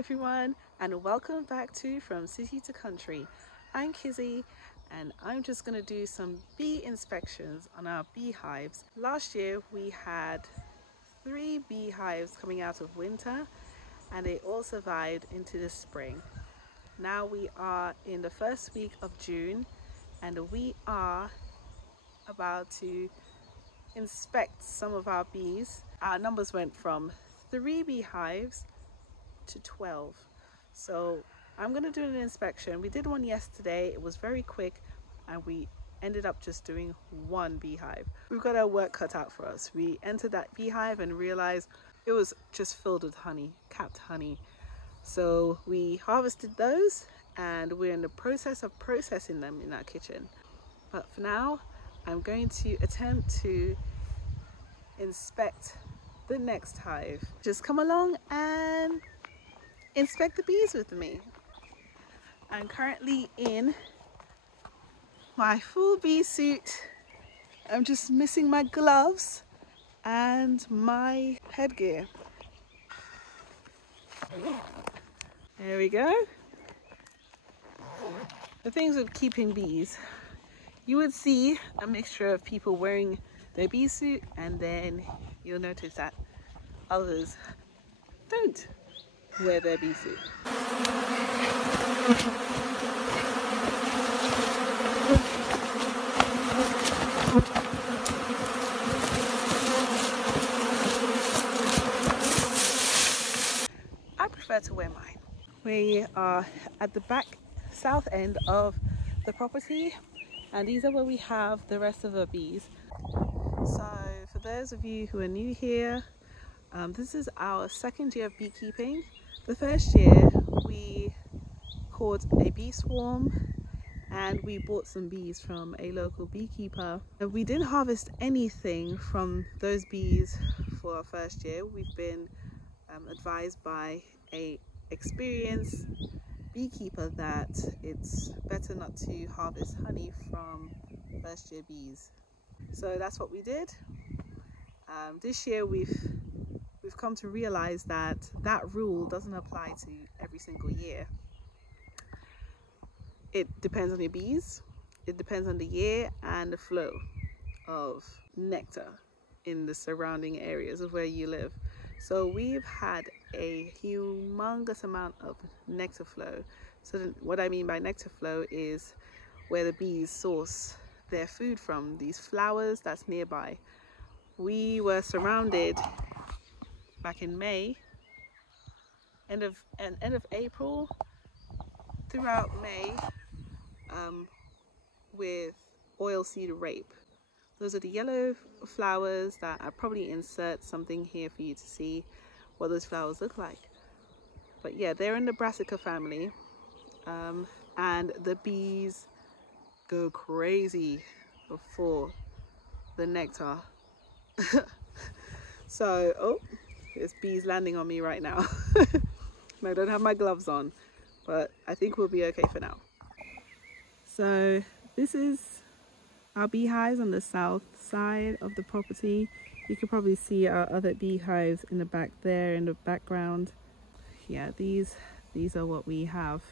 everyone, and welcome back to From City to Country. I'm Kizzy, and I'm just going to do some bee inspections on our beehives. Last year we had 3 beehives coming out of winter, and they all survived into the spring. Now we are in the first week of June, and we are about to inspect some of our bees. Our numbers went from 3 beehives to 12. So I'm going to do an inspection. We did one yesterday. It was very quick, and we ended up just doing 1 beehive. We've got our work cut out for us. We entered that beehive and realized it was just filled with honey, capped honey. So we harvested those, and we're in the process of processing them in our kitchen. But for now, I'm going to attempt to inspect the next hive. Just come along and inspect the bees with me. I'm currently in my full bee suit. I'm just missing my gloves and my headgear. There we go. The things with keeping bees, you would see a mixture of people wearing their bee suit, and then you'll notice that others don't wear their bee suit. I prefer to wear mine. We are at the back south end of the property, and these are where we have the rest of the bees. So for those of you who are new here, this is our second year of beekeeping. The first year we caught a bee swarm, and we bought some bees from a local beekeeper. We didn't harvest anything from those bees for our first year. We've been advised by an experienced beekeeper that it's better not to harvest honey from first year bees. So that's what we did. This year we've come to realize that that rule doesn't apply to every single year. It depends on your bees, it depends on the year and the flow of nectar in the surrounding areas of where you live. So we've had a humongous amount of nectar flow. So what I mean by nectar flow is where the bees source their food from, these flowers that's nearby. We were surrounded back in May, end of April, throughout May, with oilseed rape. Those are the yellow flowers that I probably insert something here for you to see what those flowers look like. But yeah, they're in the brassica family, and the bees go crazy for the nectar. So, oh, there's bees landing on me right now. I don't have my gloves on, but I think we'll be okay for now. So this is our beehives on the south side of the property. You can probably see our other beehives in the back there in the background. Yeah, these are what we have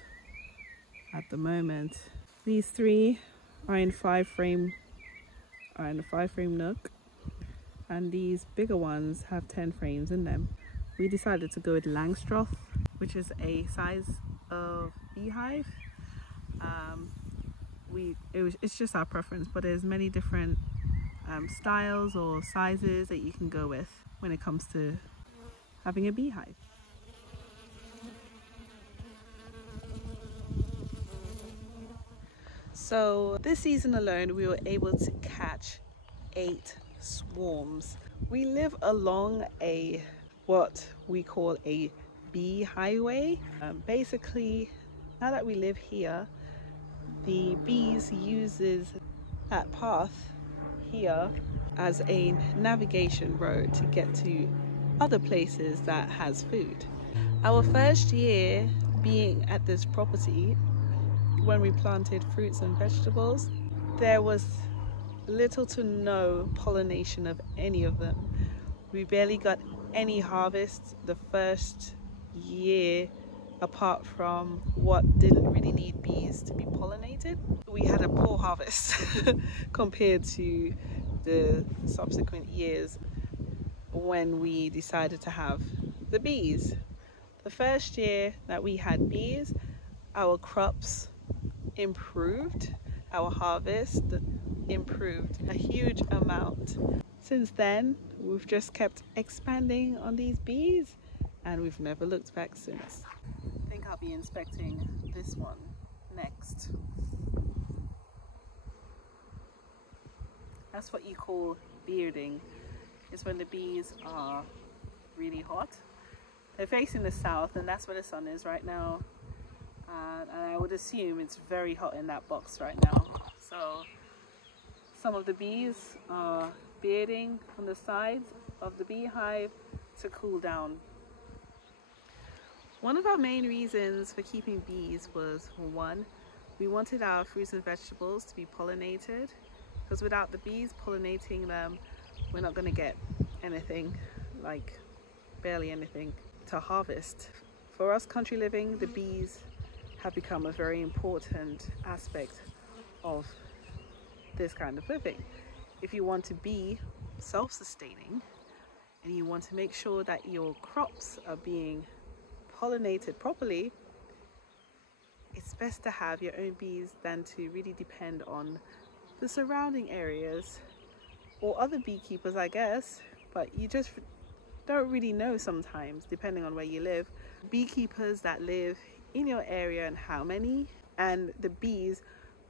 at the moment. These 3 are in the 5-frame nook, and these bigger ones have 10 frames in them. We decided to go with Langstroth, which is a size of beehive. It's just our preference, but there's many different styles or sizes that you can go with when it comes to having a beehive. So this season alone we were able to catch 8 swarms. We live along what we call a bee highway. Basically, now that we live here, the bees uses that path here as a navigation road to get to other places that has food. Our first year being at this property, when we planted fruits and vegetables, there was little to no pollination of any of them. We barely got any harvest the first year apart from what didn't really need bees to be pollinated. We had a poor harvest compared to the subsequent years when we decided to have the bees. The first year that we had bees, our crops improved, our harvest improved a huge amount. Since then, we've just kept expanding on these bees and we've never looked back since. I think I'll be inspecting this one next. That's what you call bearding. It's when the bees are really hot. They're facing the south and that's where the sun is right now. And I would assume it's very hot in that box right now. So some of the bees are bearding on the sides of the beehive to cool down. One of our main reasons for keeping bees was, one, we wanted our fruits and vegetables to be pollinated, because without the bees pollinating them, we're not going to get anything, like barely anything to harvest. For us country living, the bees have become a very important aspect of this kind of living. If you want to be self-sustaining and you want to make sure that your crops are being pollinated properly, it's best to have your own bees than to really depend on the surrounding areas or other beekeepers, I guess, but you just don't really know sometimes depending on where you live. Beekeepers that live in your area and how many, and the bees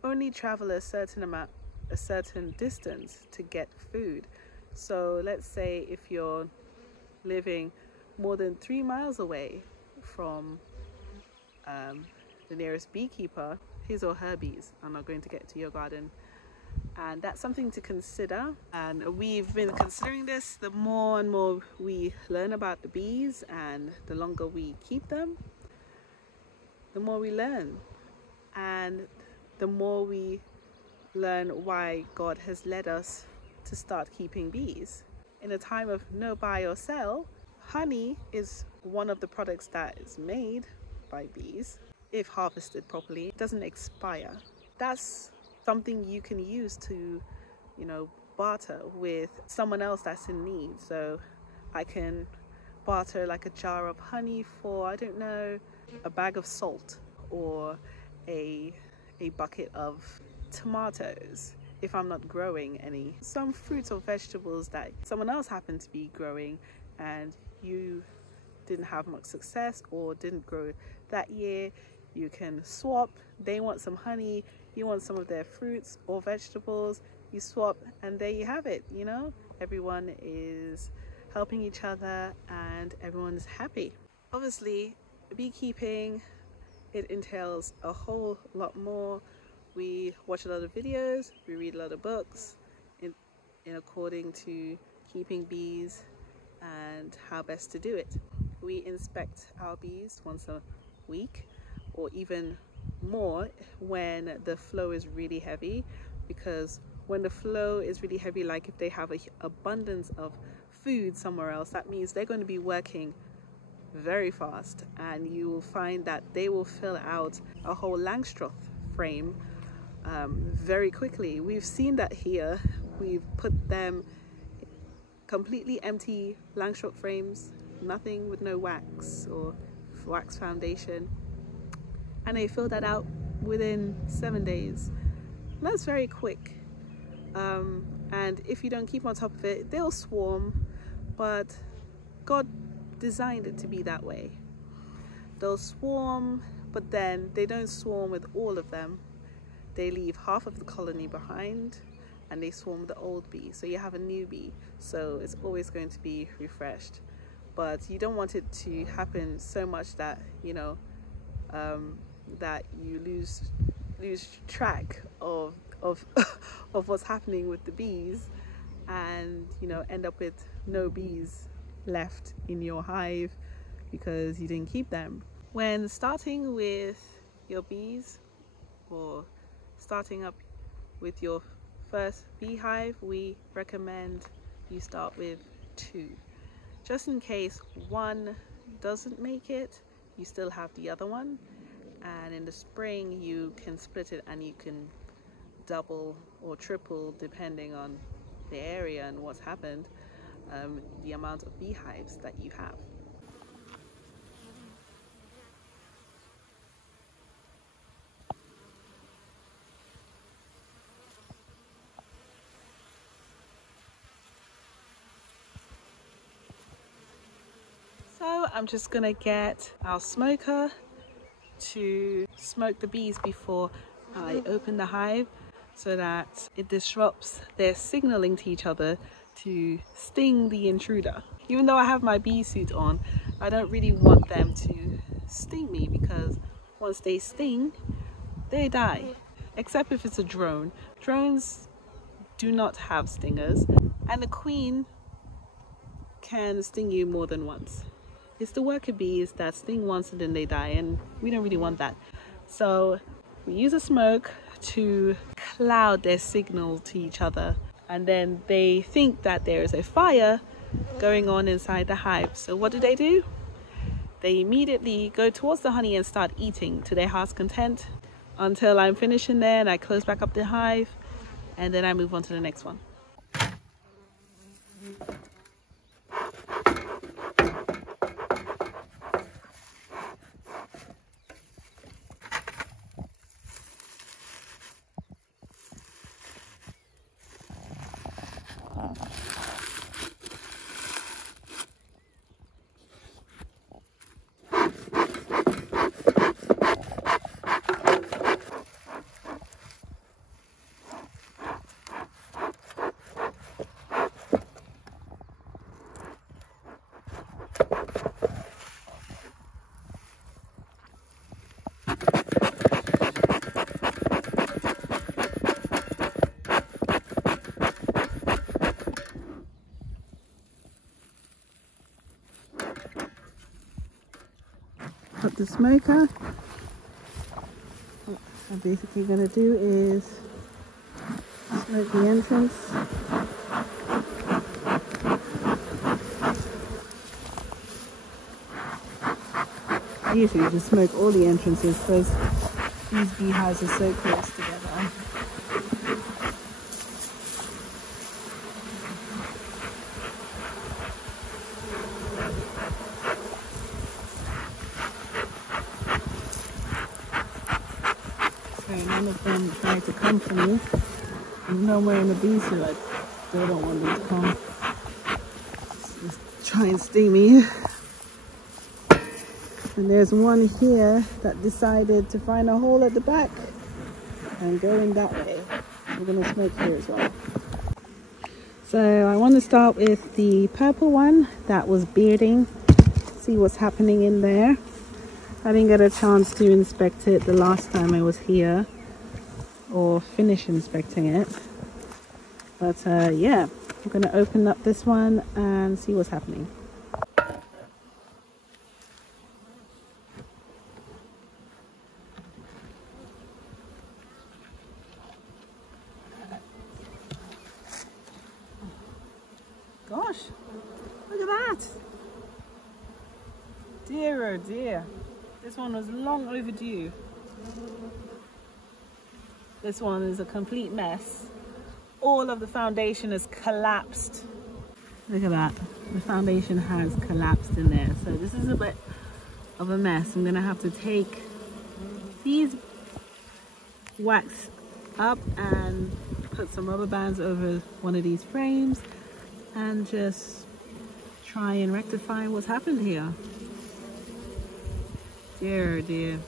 only travel a certain distance to get food. So let's say if you're living more than 3 miles away from the nearest beekeeper, his or her bees are not going to get to your garden. And that's something to consider, and we've been considering this. The more and more we learn about the bees and the longer we keep them, the more we learn, and the more we learn why God has led us to start keeping bees. In a time of no buy or sell, honey is one of the products that is made by bees. If harvested properly, it doesn't expire. That's something you can use to, barter with someone else that's in need. So I can barter like a jar of honey for, I don't know, a bag of salt, or a bucket of tomatoes if I'm not growing any. Some fruits or vegetables that someone else happened to be growing and you didn't have much success or didn't grow that year, you can swap. They want some honey, you want some of their fruits or vegetables, you swap, and there you have it. Everyone is helping each other and everyone's happy. Obviously, beekeeping, it entails a whole lot more. We watch a lot of videos, we read a lot of books in according to keeping bees and how best to do it. We inspect our bees once a week, or even more when the flow is really heavy, because when the flow is really heavy, like if they have an abundance of food somewhere else, that means they're going to be working very fast, and you will find that they will fill out a whole Langstroth frame very quickly. We've seen that here. We've put them completely empty Langstroth frames, nothing, with no wax or wax foundation, and they fill that out within 7 days. That's very quick. And if you don't keep on top of it, they'll swarm, but God designed it to be that way. They'll swarm, but then they don't swarm with all of them. They leave half of the colony behind and they swarm the old bee, so you have a new bee, so it's always going to be refreshed. But you don't want it to happen so much that that you lose track of of what's happening with the bees, and end up with no bees left in your hive because you didn't keep them. When starting with your bees, or starting up with your first beehive, we recommend you start with 2, just in case one doesn't make it. you still have the other one, and in the spring you can split it and you can double or triple, depending on the area and what's happened, the amount of beehives that you have. So I'm just gonna get our smoker to smoke the bees before I open the hive, so that it disrupts their signaling to each other to sting the intruder. Even though I have my bee suit on, I don't really want them to sting me, because once they sting, they die. Except if it's a drone. Drones do not have stingers, and the queen can sting you more than once. It's the worker bees that sting once and then they die, and we don't really want that. So we use a smoke to cloud their signal to each other, and then they think that there is a fire going on inside the hive. So what do? They immediately go towards the honey and start eating to their heart's content until I'm finishing there, and I close back up the hive, and then I move on to the next one. Put the smoker. What I'm basically going to do is smoke the entrance. I usually just smoke all the entrances because these beehives are so close together. None of them try to come for me. Even though I'm wearing a bee suit, I still don't want them to come. Just try and sting me. And there's one here that decided to find a hole at the back and go in that way. We're going to smoke here as well. So I want to start with the purple one that was bearding. See what's happening in there. I didn't get a chance to inspect it the last time I was here, or finish inspecting it, but yeah, I'm going to open up this one and see what's happening. Gosh, look at that! Dear oh dear, this one was long overdue. This one is a complete mess. All of the foundation has collapsed. Look at that. The foundation has collapsed in there. So this is a bit of a mess. I'm gonna have to take these wax up and put some rubber bands over one of these frames and just try and rectify what's happened here. Dear, dear.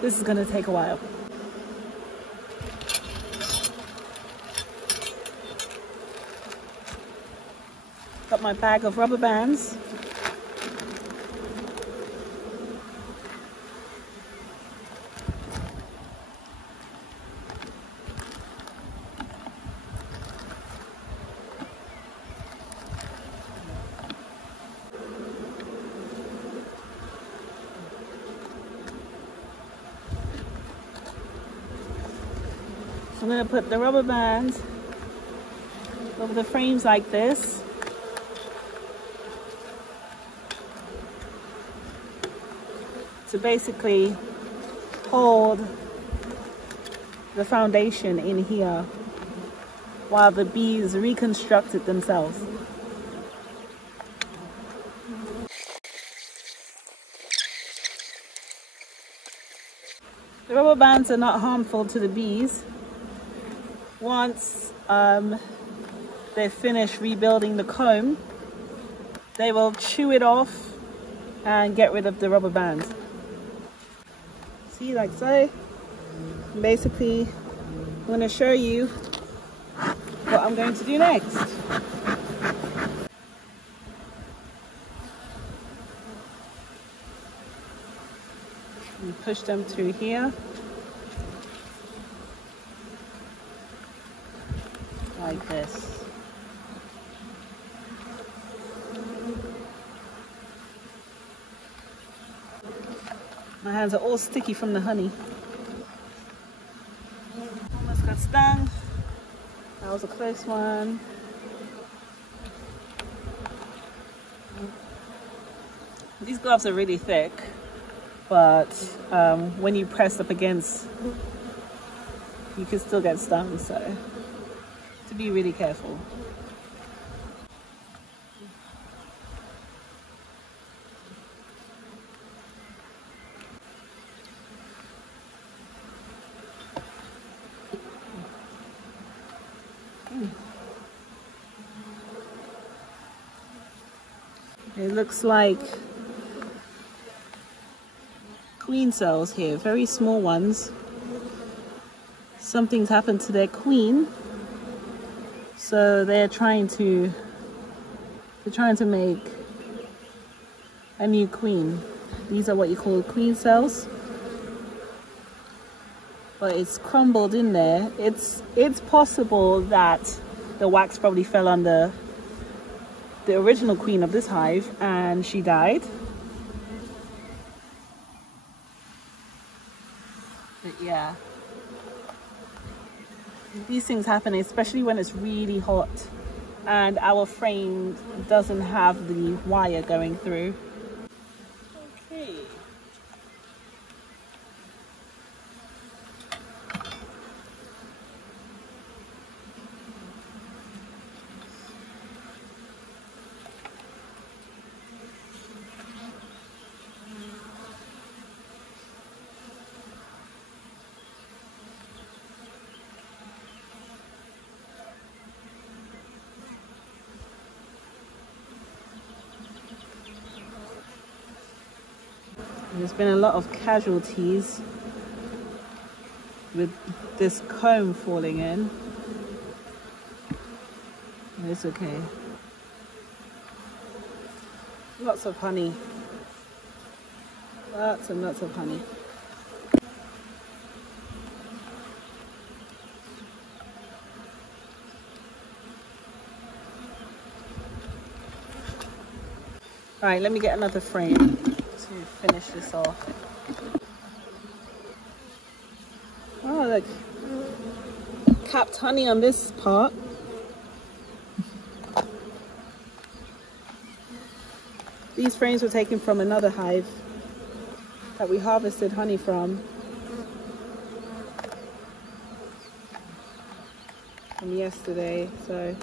This is going to take a while. Got my bag of rubber bands. I'm going to put the rubber bands over the frames like this. To basically hold the foundation in here while the bees reconstructed themselves. The rubber bands are not harmful to the bees. Once they finish rebuilding the comb, they will chew it off and get rid of the rubber band. See, like so. Basically, I'm going to show you what I'm going to do next. You push them through here. Like this. My hands are all sticky from the honey. Almost got stung. That was a close one. These gloves are really thick, but when you press up against, you can still get stung, so to be really careful. It looks like queen cells here, very small ones. Something's happened to their queen, so they're trying to make a new queen. These are what you call queen cells, but it's crumbled in there. It's possible that the wax probably fell on the original queen of this hive and she died. But yeah, these things happen, especially when it's really hot and our frame doesn't have the wire going through. Okay. There's been a lot of casualties with this comb falling in. It's okay. Lots of honey. Lots and lots of honey. All right, let me get another frame to finish this off. Oh, look. Capped honey on this part. These frames were taken from another hive that we harvested honey from yesterday. So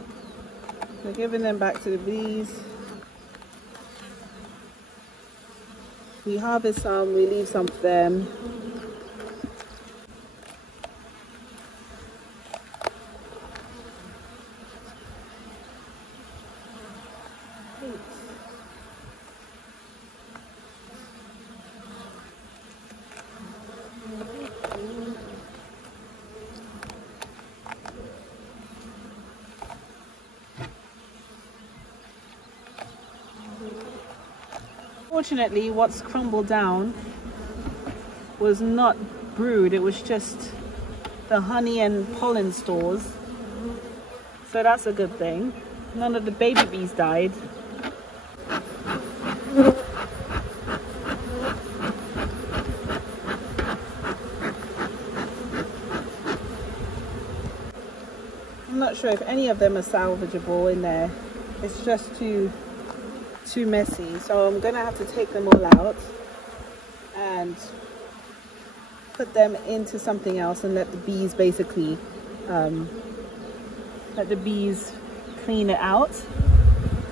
we're giving them back to the bees. We harvest some, we leave some for them. Fortunately, what's crumbled down was not brood, it was just the honey and pollen stores. So that's a good thing. None of the baby bees died. I'm not sure if any of them are salvageable in there. It's just too messy. So I'm gonna have to take them all out and put them into something else and let the bees basically clean it out.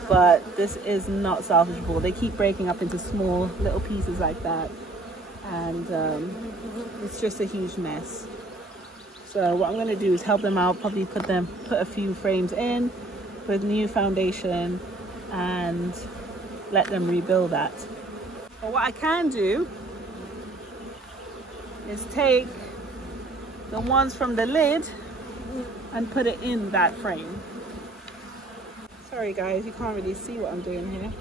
But this is not salvageable. They keep breaking up into small little pieces like that, and it's just a huge mess. So what I'm going to do is help them out, probably put a few frames in with new foundation and let them rebuild that. But what I can do is take the ones from the lid and put it in that frame. Sorry guys, you can't really see what I'm doing here.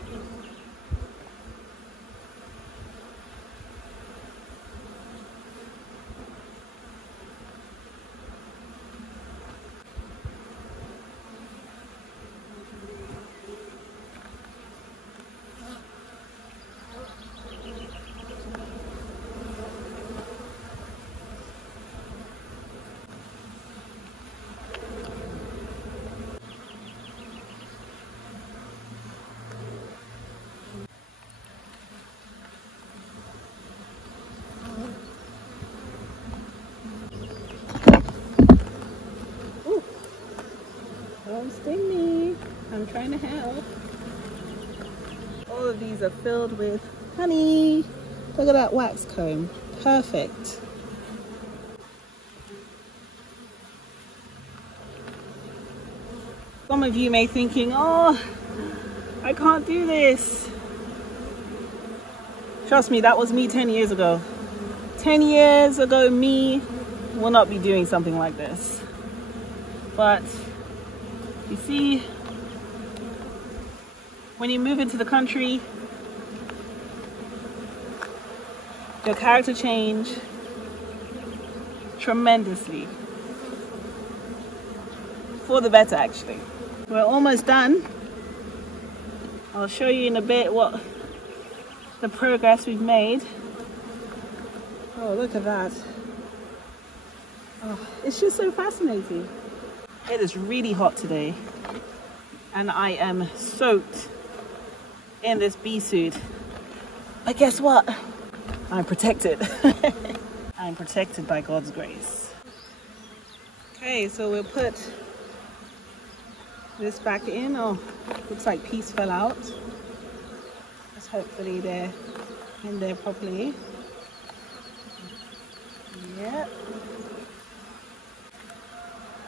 Don't sting me. I'm trying to help. All of these are filled with honey. Look at that wax comb. Perfect. Some of you may be thinking, oh, I can't do this. Trust me, that was me 10 years ago. 10 years ago, me will not be doing something like this. But you see, when you move into the country, your character change tremendously. For the better, actually. We're almost done. I'll show you in a bit what the progress we've made. Oh, look at that. Oh, it's just so fascinating. It is really hot today, and I am soaked in this bee suit. But guess what? I'm protected. I'm protected by God's grace. Okay, so we'll put this back in. Oh, looks like piece fell out. Just hopefully they're in there properly. Yep.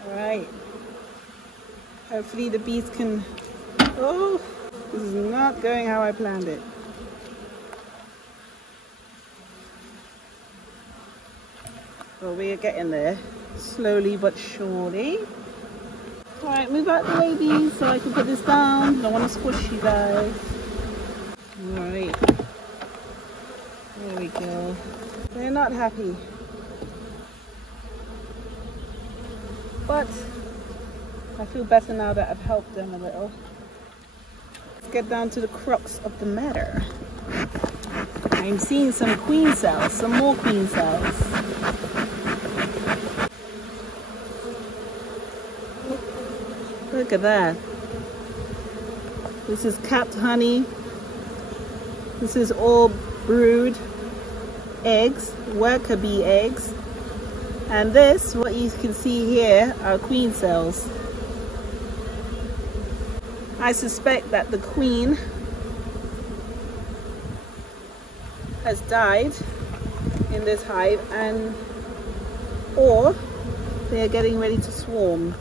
All right. Hopefully the bees can... Oh, this is not going how I planned it. Well, we're getting there, slowly but surely. All right, move out the way, bees, so I can put this down. Don't want to squish you guys. All right. There we go. They're not happy. But I feel better now that I've helped them a little. Let's get down to the crux of the matter. I'm seeing some queen cells, some more queen cells. Look at that. This is capped honey. This is all brood eggs, worker bee eggs. And this, what you can see here, are queen cells. I suspect that the queen has died in this hive, or they are getting ready to swarm.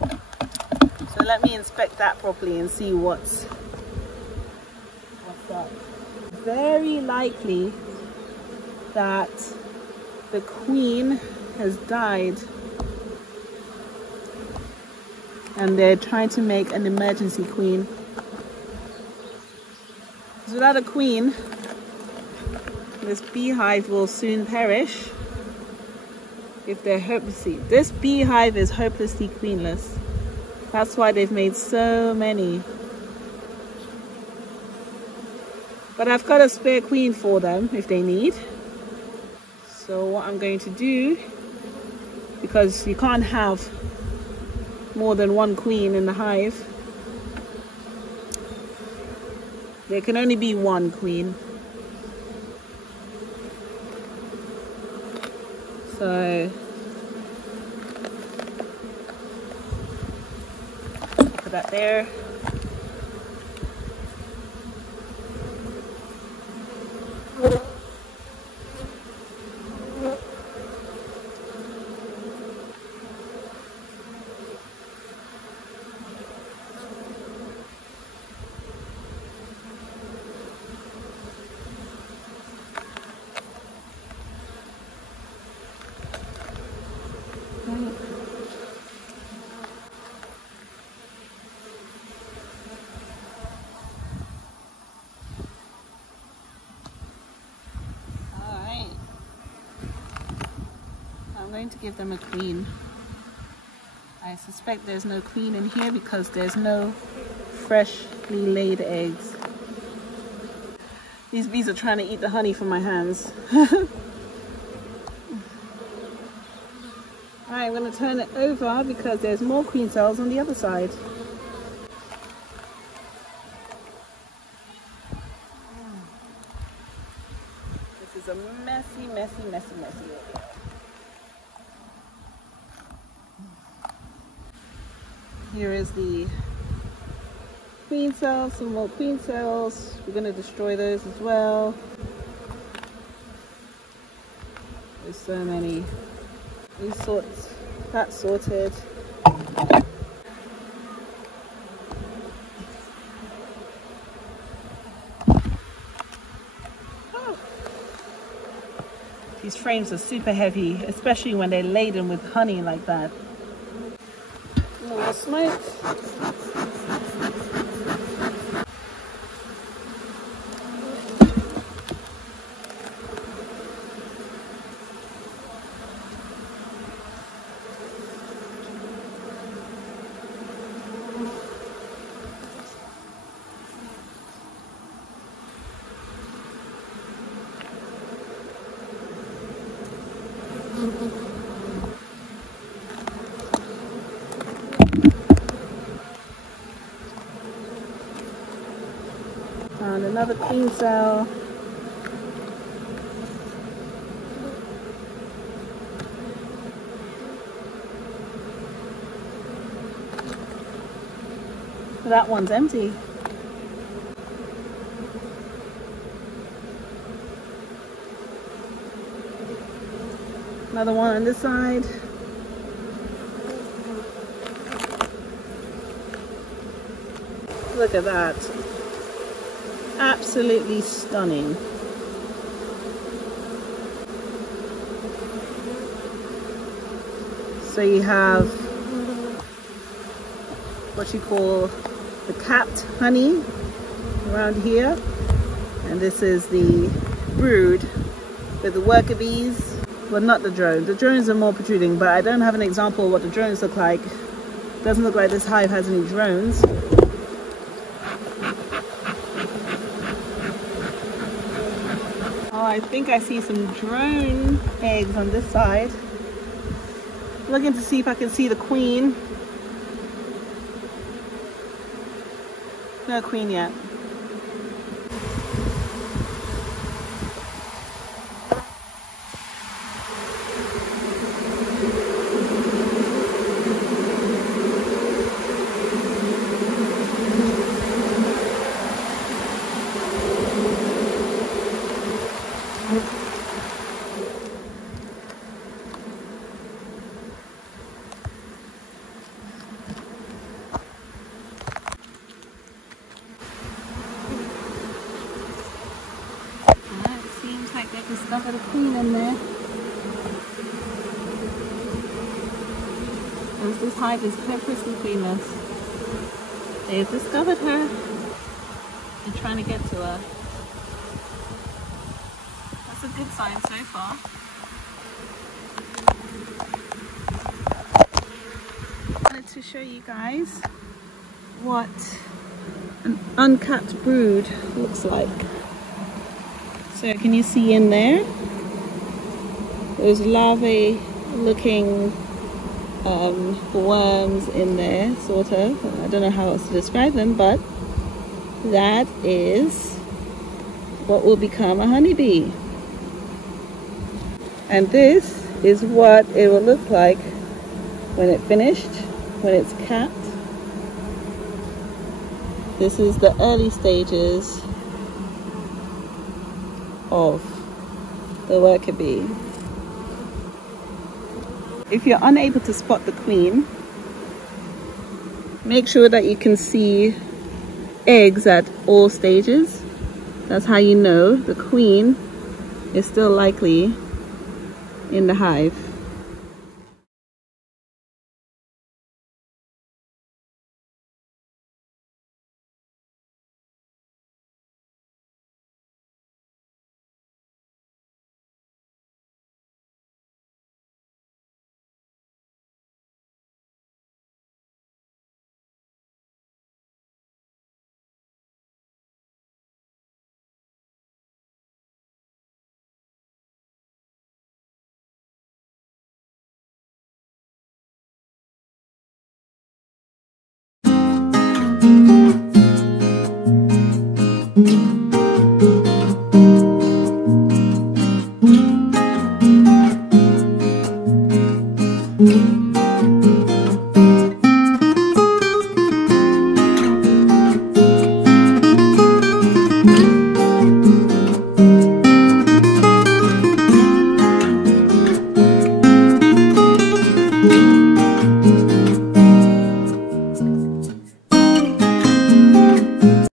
So let me inspect that properly and see what's up. Very likely that the queen has died and they're trying to make an emergency queen. Because without a queen, this beehive will soon perish if they're hopelessly... This beehive is hopelessly queenless. That's why they've made so many. But I've got a spare queen for them if they need. So what I'm going to do because you can't have more than one queen in the hive. There can only be one queen. So put that there. I'm going to give them a queen. I suspect there's no queen in here because there's no freshly laid eggs. These bees are trying to eat the honey from my hands. Alright, I'm going to turn it over because there's more queen cells on the other side. This is a messy area. Here is the queen cells, some more queen cells. We're going to destroy those as well. There's so many. These sorts, that's sorted. Oh. These frames are super heavy, especially when they're laden with honey like that. More smoke. Found another queen cell. That one's empty. Another one on this side. Look at that. Absolutely stunning. So you have what you call the capped honey around here, and this is the brood with the worker bees, but not the drones. The drones are more protruding, but I don't have an example of what the drones look like. Doesn't look like this hive has any drones. Oh, I think I see some drone eggs on this side. Looking to see if I can see the queen. No queen yet. Discovered a queen in there. As this hive is hopelessly queenless. They've discovered her and trying to get to her. That's a good sign so far. I wanted to show you guys what an uncapped brood looks like. So can you see in there? Those larvae looking worms in there, sort of. I don't know how else to describe them, but that is what will become a honeybee. And this is what it will look like when it's finished, when it's capped. This is the early stages of the worker bee. If you're unable to spot the queen, make sure that you can see eggs at all stages. That's how you know the queen is still likely in the hive.